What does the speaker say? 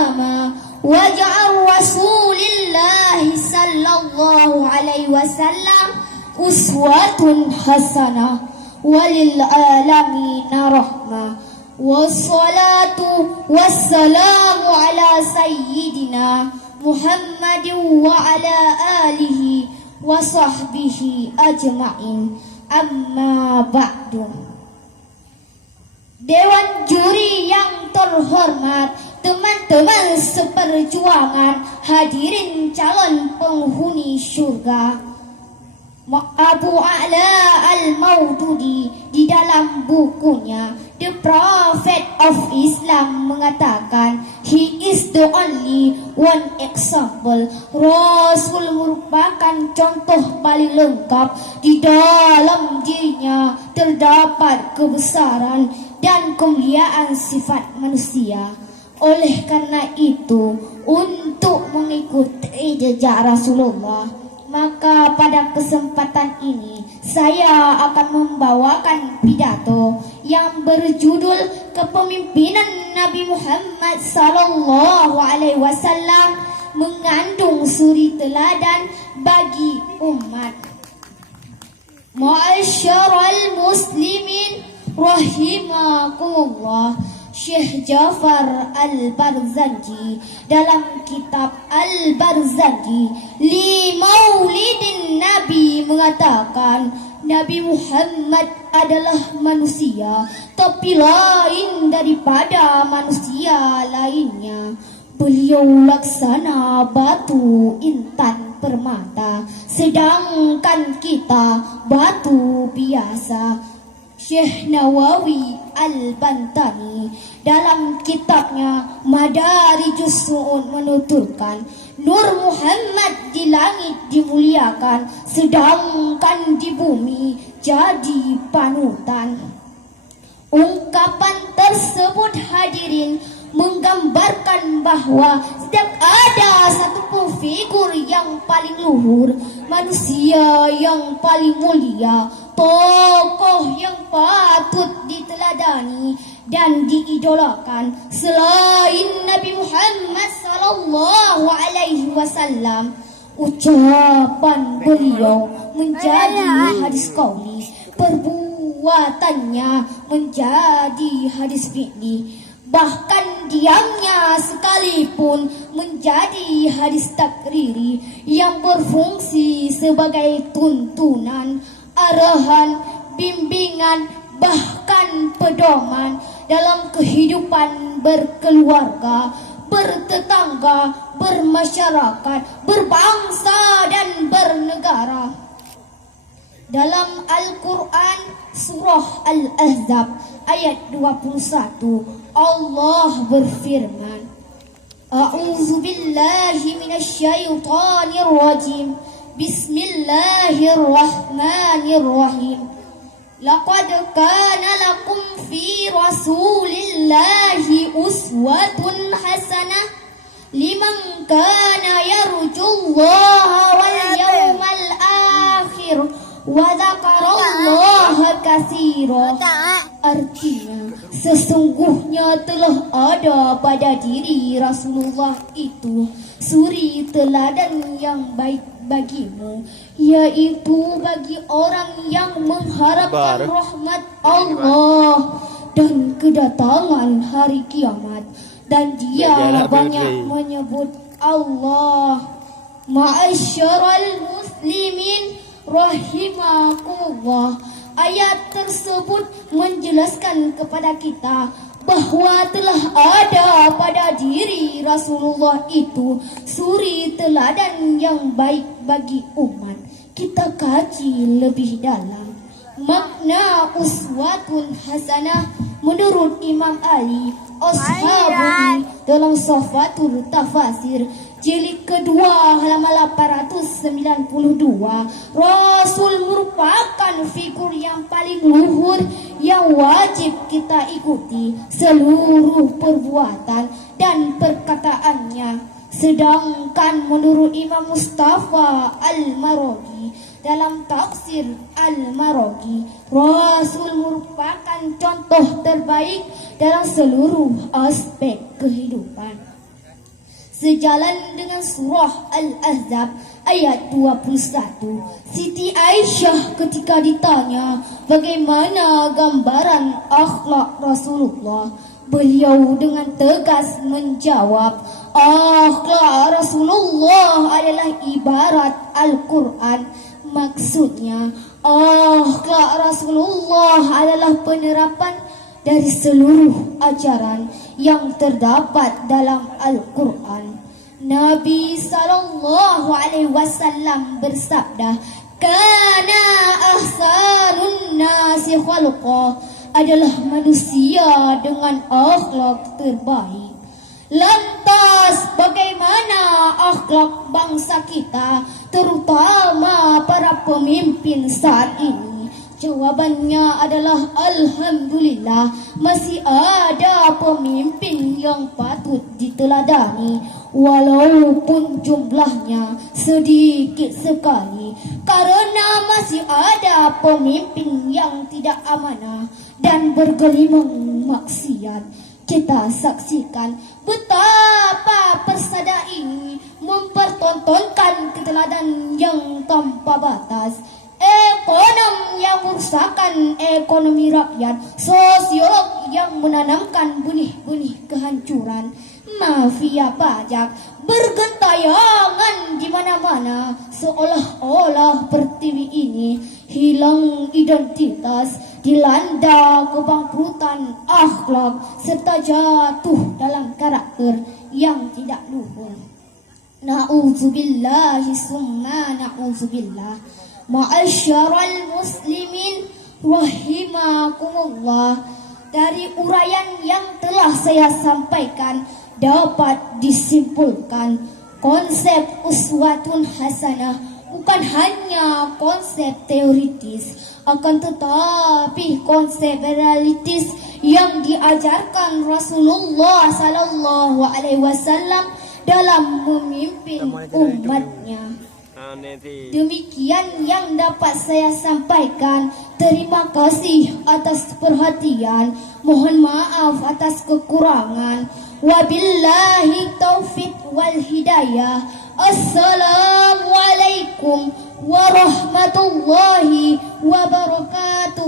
إماما واجعل رسول الله صلى الله عليه وسلم أسوة حسنة وللعالمين رحمة والصلاة والسلام على سيدنا محمد وعلى آله وصحبه أجمعين amma ba'du. Dewan juri yang terhormat, teman-teman seperjuangan, hadirin calon penghuni syurga. Abu A'la Al-Maududi di dalam bukunya The Prophet of Islam mengatakan, he is the only one example. Rasul merupakan contoh paling lengkap. Di dalam dirinya terdapat kebesaran dan kemuliaan sifat manusia. Oleh karena itu, untuk mengikuti jejak Rasulullah, maka pada kesempatan ini saya akan membawakan pidato yang berjudul Kepemimpinan Nabi Muhammad sallallahu alaihi wasallam, mengandung suri teladan bagi umat. Ma'asyiral muslimin rahimakumullah. Syekh Ja'far Al-Barzanji dalam kitab Al-Barzanji li Maulidin Nabi mengatakan, Nabi Muhammad adalah manusia, tapi lain daripada manusia lainnya. Beliau laksana batu intan permata, sedangkan kita batu biasa. Syekh Nawawi Al-Bantani dalam kitabnya Madarijus Su'ud menuturkan, Nur Muhammad di langit dimuliakan, sedangkan di bumi jadi panutan. Ungkapan tersebut hadirin menggambarkan bahwa tidak ada satupun figur yang paling luhur, manusia yang paling mulia, tokoh yang patut diteladani dan diidolakan selain Nabi Muhammad sallallahu alaihi wasallam. Ucapan beliau menjadi hadis qauli, perbuatannya menjadi hadis fi'li, bahkan diamnya sekalipun menjadi hadis takriri yang berfungsi sebagai tuntunan, arahan, bimbingan, bahkan pedoman dalam kehidupan berkeluarga, bertetangga, bermasyarakat, berbangsa dan bernegara. Dalam Al-Quran surah Al-Ahzab ayat 21, Allah berfirman, A'udzu billahi minasyaitonir rajim. Bismillahirrahmanirrahim. Laqad kana lakum fi Rasulillahi uswatun hasanah liman kana yarjullaha wal yawmal akhir wa dzakarallaha katsira. Artinya, sesungguhnya telah ada pada diri Rasulullah itu suri teladan yang baik bagimu, yaitu bagi orang yang mengharapkan rahmat Allah dan kedatangan hari kiamat, dan dia banyak menyebut Allah. Ma'asyiral muslimin rahimakumullah. Ayat tersebut menjelaskan kepada kita bahwa telah ada pada diri Rasulullah itu suri teladan yang baik bagi umat. Kita kaji lebih dalam makna uswatun hasanah menurut Imam Ali Ashabuni dalam Safatul Tafasir jilid kedua halaman 892. Rasul merupakan figur yang paling luhur yang wajib kita ikuti seluruh perbuatan dan perkataannya. Sedangkan menurut Imam Mustafa Al-Maraghi dalam tafsir Al-Maraghi, Rasul merupakan contoh terbaik dalam seluruh aspek kehidupan. Sejalan dengan surah Al-Ahzab ayat 21, Siti Aisyah ketika ditanya bagaimana gambaran akhlak Rasulullah, beliau dengan tegas menjawab, akhlak Rasulullah adalah ibarat Al-Quran. Maksudnya, akhlak Rasulullah adalah penerapan dari seluruh ajaran yang terdapat dalam Al-Quran. Nabi SAW bersabda, kana ahsanun nasi khalqa, adalah manusia dengan akhlak terbaik. Lantas bagaimana akhlak bangsa kita, terutama para pemimpin saat ini? Jawabannya adalah alhamdulillah, masih ada pemimpin yang patut diteladani, walaupun jumlahnya sedikit sekali, karena masih ada pemimpin yang tidak amanah dan bergelimang maksiat. Kita saksikan betapa persada ini mempertontonkan keteladan yang tanpa batas, ekonom yang merusakkan ekonomi rakyat, sosiolog yang menanamkan benih-benih kehancuran, mafia pajak bergentayangan di mana-mana, seolah-olah pertiwi ini hilang identitas, dilanda kebangkrutan akhlak, serta jatuh dalam karakter yang tidak luhur. Na'udzubillahi summa na'udzubillah. Ma'asyiral muslimin rahimakumullah, dari uraian yang telah saya sampaikan dapat disimpulkan konsep uswatun hasanah bukan hanya konsep teoritis, akan tetapi konsep realitis yang diajarkan Rasulullah sallallahu alaihi wasallam dalam memimpin umatnya. Demikian yang dapat saya sampaikan. Terima kasih atas perhatian. Mohon maaf atas kekurangan. Wabillahi taufiq wal hidayah. Assalamualaikum warahmatullahi wabarakatuh.